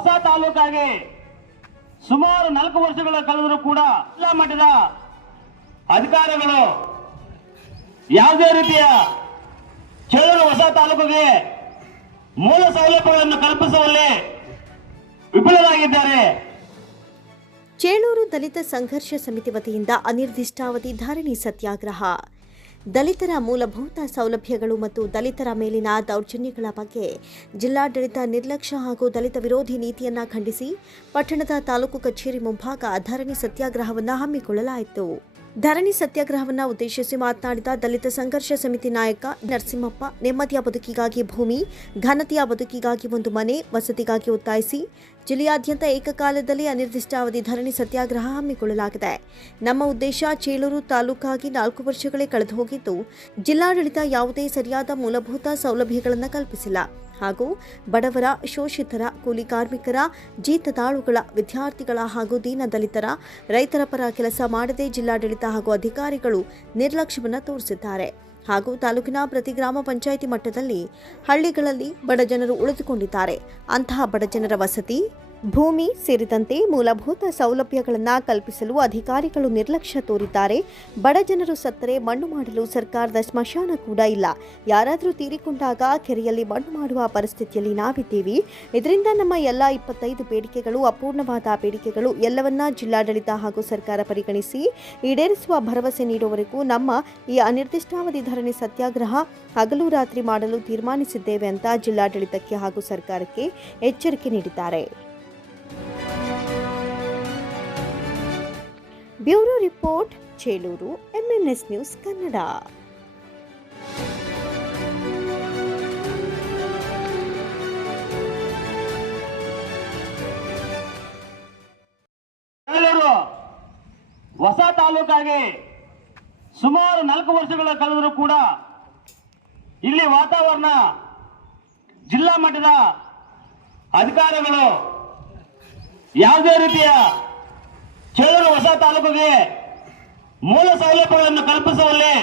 ತಾಲೂಕಾಗಿ ಸುಮಾರು ನಾಲ್ಕು ವರ್ಷಗಳ ಕಳೆದರೂ ಕೂಡ ಜಿಲ್ಲಾ ಮಟ್ಟದ ಅಧಿಕಾರಿಗಳು ಯಾವುದೇ ರೀತಿಯ ಚೇಳೂರು ಹೊಸ ತಾಲೂಕಿಗೆ ಮೂಲ ಸೌಲಭ್ಯಗಳನ್ನು ಕಲ್ಪಿಸುವಲ್ಲಿ ವಿಫಲರಾಗಿದ್ದಾರೆ. ಚೇಳೂರು ದಲಿತ ಸಂಘರ್ಷ ಸಮಿತಿ ವತಿಯಿಂದ ಅನಿರ್ದಿಷ್ಟಾವಧಿ ಧರಣಿ ಸತ್ಯಾಗ್ರಹ. ದಲಿತರ ಮೂಲಭೂತ ಸೌಲಭ್ಯಗಳು ಮತ್ತು ದಲಿತರ ಮೇಲಿನ ದೌರ್ಜನ್ಯಗಳ ಬಗ್ಗೆ ಜಿಲ್ಲಾಡಳಿತ ನಿರ್ಲಕ್ಷ್ಯ ಹಾಗೂ ದಲಿತ ವಿರೋಧಿ ನೀತಿಯನ್ನ ಖಂಡಿಸಿ, ಪಟ್ಟಣದ ತಾಲೂಕು ಕಚೇರಿ ಮುಂಭಾಗ ಧರಣಿ ಸತ್ಯಾಗ್ರಹವನ್ನು ಹಮ್ಮಿಕೊಳ್ಳಲಾಯಿತು. ಧರಣಿ ಸತ್ಯಾಗ್ರಹವನ್ನು ಉದ್ದೇಶಿಸಿ ಮಾತನಾಡಿದ ದಲಿತ ಸಂಘರ್ಷ ಸಮಿತಿ ನಾಯಕ ನರಸಿಂಹಪ್ಪ, ನೆಮ್ಮದಿಯ ಬದುಕಿಗಾಗಿ ಭೂಮಿ, ಘನತೆಯ ಬದುಕಿಗಾಗಿ ಒಂದು ಮನೆ, ವಸತಿಗಾಗಿ ಒತ್ತಾಯಿಸಿ, ಜಿಲ್ಲೆಯಾದ್ಯಂತ ಏಕಕಾಲದಲ್ಲಿ ಅನಿರ್ದಿಷ್ಟಾವಧಿ ಧರಣಿ ಸತ್ಯಾಗ್ರಹ ಹಮ್ಮಿಕೊಳ್ಳಲಾಗಿದೆ. ನಮ್ಮ ಉದ್ದೇಶ ಚೇಳೂರು ತಾಲೂಕಾಗಿ ನಾಲ್ಕು ವರ್ಷಗಳೇ ಕಳೆದು ಹೋಗಿದ್ದು ಜಿಲ್ಲಾಡಳಿತ ಯಾವುದೇ ಸರಿಯಾದ ಮೂಲಭೂತ ಸೌಲಭ್ಯಗಳನ್ನು ಕಲ್ಪಿಸಿಲ್ಲ. ಹಾಗೂ ಬಡವರ, ಶೋಷಿತರ, ಕೂಲಿ ಕಾರ್ಮಿಕರ ಜೀತದಾಳುಗಳ ವಿದ್ಯಾರ್ಥಿಗಳ ಹಾಗೂ ದೀನ ದಲಿತರ ರೈತರ ಪರ ಕೆಲಸ ಮಾಡದೆ ಜಿಲ್ಲಾಡಳಿತ ಹಾಗೂ ಅಧಿಕಾರಿಗಳು ನಿರ್ಲಕ್ಷ್ಯವನ್ನು ತೋರಿಸಿದ್ದಾರೆ. ಹಾಗೂ ತಾಲೂಕಿನ ಪ್ರತಿ ಗ್ರಾಮ ಪಂಚಾಯಿತಿ ಮಟ್ಟದಲ್ಲಿ ಹಳ್ಳಿಗಳಲ್ಲಿ ಬಡ ಜನರು ಉಳಿದುಕೊಂಡಿದ್ದಾರೆ. ಅಂತಹ ಬಡ ಜನರ ವಸತಿ ಭೂಮಿ ಸೇರಿದಂತೆ ಮೂಲಭೂತ ಸೌಲಭ್ಯಗಳನ್ನು ಕಲ್ಪಿಸಲು ಅಧಿಕಾರಿಗಳು ನಿರ್ಲಕ್ಷ್ಯ ತೋರಿದ್ದಾರೆ. ಬಡ ಜನರು ಸತ್ತರೆ ಮಣ್ಣು ಮಾಡಲು ಸರ್ಕಾರದ ಸ್ಮಶಾನ ಕೂಡ ಇಲ್ಲ. ಯಾರಾದರೂ ತೀರಿಕೊಂಡಾಗ ಕೆರೆಯಲ್ಲಿ ಮಣ್ಣು ಮಾಡುವ ಪರಿಸ್ಥಿತಿಯಲ್ಲಿ ನಾವಿದ್ದೀವಿ. ಇದರಿಂದ ನಮ್ಮ ಎಲ್ಲ ಇಪ್ಪತ್ತೈದು ಬೇಡಿಕೆಗಳು, ಅಪೂರ್ಣವಾದ ಬೇಡಿಕೆಗಳು ಎಲ್ಲವನ್ನ ಜಿಲ್ಲಾಡಳಿತ ಹಾಗೂ ಸರ್ಕಾರ ಪರಿಗಣಿಸಿ ಈಡೇರಿಸುವ ಭರವಸೆ ನೀಡುವವರೆಗೂ ನಮ್ಮ ಈ ಅನಿರ್ದಿಷ್ಟಾವಧಿ ಧರಣಿ ಸತ್ಯಾಗ್ರಹ ಹಗಲು ರಾತ್ರಿ ಮಾಡಲು ತೀರ್ಮಾನಿಸಿದ್ದೇವೆ ಅಂತ ಜಿಲ್ಲಾಡಳಿತಕ್ಕೆ ಹಾಗೂ ಸರ್ಕಾರಕ್ಕೆ ಎಚ್ಚರಿಕೆ ನೀಡಿದ್ದಾರೆ. Bureau report, Chelur MNS news Kannada. ಹೊಸ ತಾಲೂಕಾಗಿ ಸುಮಾರು ನಾಲ್ಕು ವರ್ಷಗಳ ಕಳೆದರೂ ಕೂಡ ಇಲ್ಲಿ ವಾತಾವರಣ, ಜಿಲ್ಲಾ ಮಟ್ಟದ ಅಧಿಕಾರಿಗಳು ಯಾವುದೇ ರೀತಿಯ ಚೇಳೂರು ಹೊಸ ತಾಲೂಕಿಗೆ ಮೂಲ ಸೌಲಭ್ಯಗಳನ್ನು ಕಲ್ಪಿಸುವಲ್ಲಿ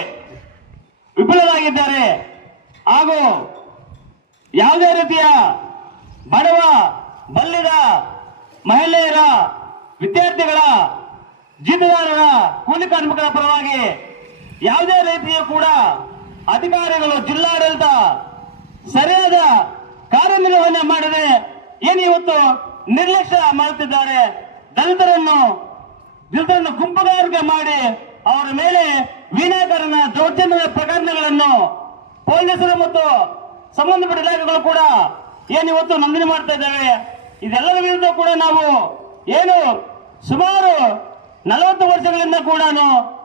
ವಿಫಲರಾಗಿದ್ದಾರೆ. ಹಾಗೂ ಯಾವುದೇ ರೀತಿಯ ಬಡವ, ಬಲ್ಲಿದ ಮಹಿಳೆಯರ, ವಿದ್ಯಾರ್ಥಿಗಳ ಜೀತದಾರರ ಕೂಲಿ ಕಾರ್ಮಿಕರ ಪರವಾಗಿ ಯಾವುದೇ ರೀತಿಯ ಕೂಡ ಅಧಿಕಾರಿಗಳು ಜಿಲ್ಲಾಡಳಿತ ಸರಿಯಾದ ಕಾರ್ಯನಿರ್ವಹಣೆ ಮಾಡದೆ ಏನು ಇವತ್ತು ನಿರ್ಲಕ್ಷ್ಯ ಮಾಡುತ್ತಿದ್ದಾರೆ ದಲಿತರನ್ನು ದಲಿತರನ್ನು ಗುಂಪುಗಾರಿಕೆ ಮಾಡಿ ಅವರ ಮೇಲೆ ವಿನಾಕಾರಣ ದೌರ್ಜನ್ಯದ ಪ್ರಕರಣಗಳನ್ನು ಪೊಲೀಸರು ಮತ್ತು ಸಂಬಂಧಪಟ್ಟ ಇಲಾಖೆಗಳು ಕೂಡ ಏನು ಇವತ್ತು ನೋಂದಣಿ ಮಾಡ್ತಾ ಇದ್ದಾವೆ. ಇದೆಲ್ಲರ ವಿರುದ್ಧ ಕೂಡ ನಾವು ಏನು ಸುಮಾರು ನಲವತ್ತು ವರ್ಷಗಳಿಂದ ಕೂಡ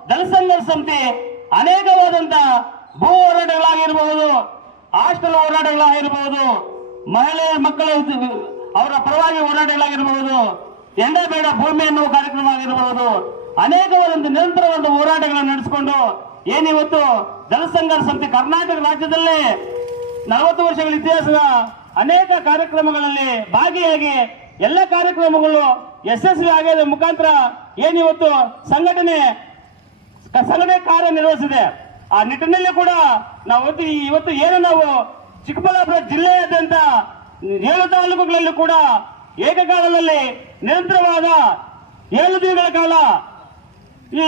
ದಲಿತ ಸಂಘರ್ಷ ಅನೇಕವಾದಂತ ಭೂ ಹೋರಾಟಗಳಾಗಿರಬಹುದು ಹಾಸ್ಟೆಲ್ ಹೋರಾಟಗಳಾಗಿರಬಹುದು ಮಹಿಳೆಯರ ಮಕ್ಕಳ ಅವರ ಪರವಾಗಿ ಹೋರಾಟಗಳಾಗಿರಬಹುದು ಬೇಡ ಭೂಮಿ ಎನ್ನುವ ಕಾರ್ಯಕ್ರಮ ಆಗಿರಬಹುದು ನಿರಂತರ ಒಂದು ಹೋರಾಟಗಳನ್ನು ನಡೆಸಿಕೊಂಡು ಏನಿವತ್ತು ಸಂಘರ್ಷ ಸಮಿತಿ ಕರ್ನಾಟಕ ರಾಜ್ಯದಲ್ಲೇ ನಲವತ್ತು ವರ್ಷಗಳ ಇತಿಹಾಸದ ಅನೇಕ ಕಾರ್ಯಕ್ರಮಗಳಲ್ಲಿ ಭಾಗಿಯಾಗಿ ಎಲ್ಲ ಕಾರ್ಯಕ್ರಮಗಳು ಯಶಸ್ವಿ ಆಗಿದ ಮುಖಾಂತರ ಏನಿವತ್ತು ಸಂಘಟನೆ ಸಂಘಟನೆ ಕಾರ್ಯನಿರ್ವಹಿಸಿದೆ. ಆ ನಿಟ್ಟಿನಲ್ಲಿ ಕೂಡ ನಾವು ಇವತ್ತು ಏನು ನಾವು ಚಿಕ್ಕಬಳ್ಳಾಪುರ ಜಿಲ್ಲೆಯಾದ್ಯಂತ ಏಳು ತಾಲೂಕುಗಳಲ್ಲೂ ಕೂಡ ಏಕಕಾಲದಲ್ಲಿ ನಿರಂತರವಾದ ಏಳು ದಿನಗಳ ಕಾಲ ಈ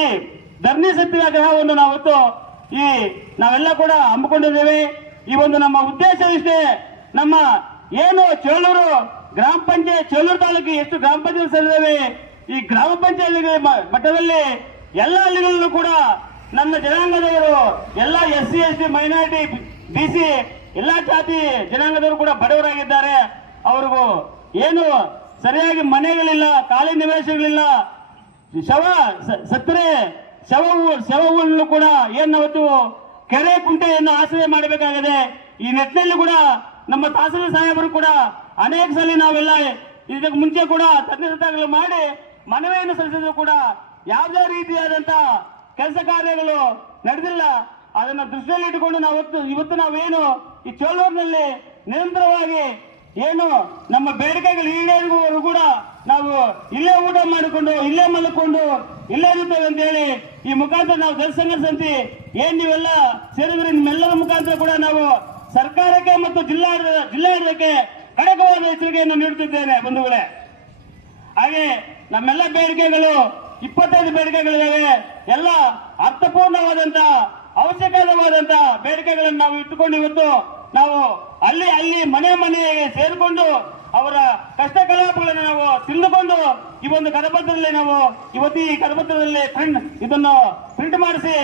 ಧರಣಿ ಸತ್ಯಾಗ್ರಹವನ್ನು ನಾವು ಇವತ್ತು ಈ ನಾವೆಲ್ಲ ಕೂಡ ಹಮ್ಮಿಕೊಂಡಿದ್ದೇವೆ. ಈ ಒಂದು ನಮ್ಮ ಉದ್ದೇಶ ಇಷ್ಟೇ ನಮ್ಮ ಏನು ಚೇಳೂರು ಗ್ರಾಮ ಪಂಚಾಯತ್ ಚೇಳೂರು ತಾಲೂಕಿಗೆ ಎಷ್ಟು ಗ್ರಾಮ ಪಂಚಾಯತ್ ಸೇರಿದ್ದೇವೆ, ಈ ಗ್ರಾಮ ಪಂಚಾಯತ್ ಮಟ್ಟದಲ್ಲಿ ಎಲ್ಲ ಹಳ್ಳಿಗಳಲ್ಲೂ ಕೂಡ ನನ್ನ ಜನಾಂಗದವರು, ಎಲ್ಲ S C, S T, minority, B C, ಎಲ್ಲ ಜಾತಿ ಜನಾಂಗದವರು ಕೂಡ ಬಡವರಾಗಿದ್ದಾರೆ. ಅವ್ರಿಗೂ ಏನು ಸರಿಯಾಗಿ ಮನೆಗಳಿಲ್ಲ, ಖಾಲಿ ನಿವೇಶಗಳಿಲ್ಲ, ಶವ ಸತ್ತರೆ ಶವವು ಶವವನ್ನು ಕೂಡ ಏನು ಅವತ್ತು ಕೆರೆ ಕುಂಟೆಯನ್ನು ಆಶ್ರಯ ಮಾಡಬೇಕಾಗಿದೆ. ಈ ನಿಟ್ಟಿನಲ್ಲಿ ಕೂಡ ನಮ್ಮ ತಹಸೀಲ್ ಸಾಹೇಬರು ಕೂಡ ಅನೇಕ ಸಲ ನಾವೆಲ್ಲ ಇದಕ್ಕೆ ಮುಂಚೆ ಕೂಡ ತಜ್ಞರು ಮಾಡಿ ಮನವಿಯನ್ನು ಸಲ್ಲಿಸಿದ್ರು ಕೂಡ ಯಾವುದೇ ರೀತಿಯಾದಂತ ಕೆಲಸ ಕಾರ್ಯಗಳು ನಡೆದಿಲ್ಲ. ಅದನ್ನು ದೃಷ್ಟಿಯಲ್ಲಿ ಇಟ್ಟುಕೊಂಡು ನಾವು ಇವತ್ತು ನಾವೇನು ಈ ಚೋಳೂರಿನಲ್ಲಿ ನಿರಂತರವಾಗಿ ಏನು, ನಮ್ಮ ಬೇಡಿಕೆಗಳು ಈಡೇರುವವರು ಕೂಡ ನಾವು ಇಲ್ಲೇ ಊಟ ಮಾಡಿಕೊಂಡು, ಇಲ್ಲೇ ಮಲ್ಕೊಂಡು, ಇಲ್ಲೇ ಇರುತ್ತೇವೆ ಅಂತ ಹೇಳಿ ಈ ಮುಖಾಂತರ ನಾವು ಜನಸಂಘ ಸಮಿತಿ ಏನ್ ನೀವೆಲ್ಲ ಸೇರಿದ್ರೆ, ನಿಮ್ಮೆಲ್ಲರ ಮುಖಾಂತರ ಕೂಡ ನಾವು ಸರ್ಕಾರಕ್ಕೆ ಮತ್ತು ಜಿಲ್ಲಾ ಜಿಲ್ಲಾಡಳಿತಕ್ಕೆ ಕಡಕವಾದ ಎಚ್ಚರಿಕೆಯನ್ನು ನೀಡುತ್ತಿದ್ದೇನೆ ಬಂಧುಗಳೇ. ಹಾಗೆ ನಮ್ಮೆಲ್ಲ ಬೇಡಿಕೆಗಳು, ಇಪ್ಪತ್ತೈದು ಬೇಡಿಕೆಗಳಿದ್ದಾವೆ. ಎಲ್ಲ ಅರ್ಥಪೂರ್ಣವಾದಂತ, ಅವಶ್ಯಕವಾದಂತ ಬೇಡಿಕೆಗಳನ್ನು ನಾವು ಇಟ್ಟುಕೊಂಡು ಇವತ್ತು ನಾವು ಅಲ್ಲಿ ಅಲ್ಲಿ ಮನೆ ಮನೆಗೆ ಸೇರಿಕೊಂಡು ಅವರ ಕಷ್ಟ ಕಲಾಪಗಳನ್ನು ನಾವು ತಿಳಿದುಕೊಂಡು ಈ ಒಂದು ಕರಪತ್ರದಲ್ಲಿ ನಾವು ಇವತ್ತು ಕರಪತ್ರದಲ್ಲಿ ಪ್ರಿಂಟ್ ಇದನ್ನು ಪ್ರಿಂಟ್ ಮಾಡಿಸಿ